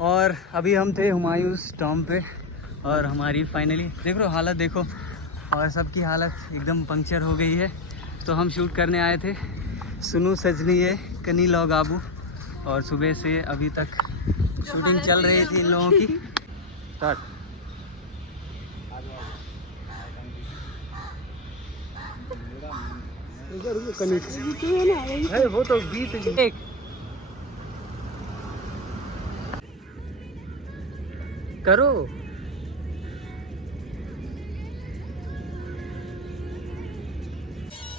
और अभी हम थे हुमायूंस टॉम पे और हमारी फाइनली देख लो हालत देखो, और सबकी हालत एकदम पंक्चर हो गई है। तो हम शूट करने आए थे सुनू सजनी है कनी लॉग आबू, और सुबह से अभी तक शूटिंग चल रही थी इन लोगों की। स्टार्ट। वो तो बीत एक करो।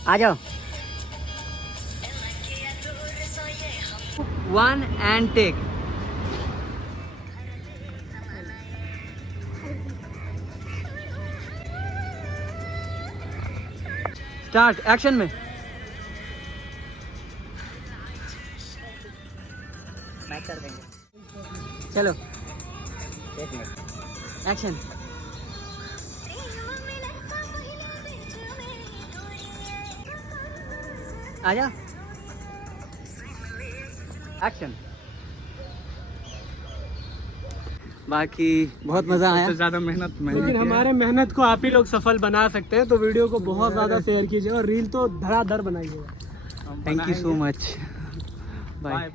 आ जाओ। 1 and take। स्टार्ट एक्शन में। मैं कर देंगे। चलो 1 मिनट एक्शन। आजा एक्शन। बाकी बहुत मज़ा आया। ज़्यादा मेहनत लेकिन हमारे मेहनत को आप ही लोग सफल बना सकते हैं, तो वीडियो को बहुत ज़्यादा शेयर कीजिए और रील तो धड़ाधड़ बनाइएगा। Thank you so much. Bye.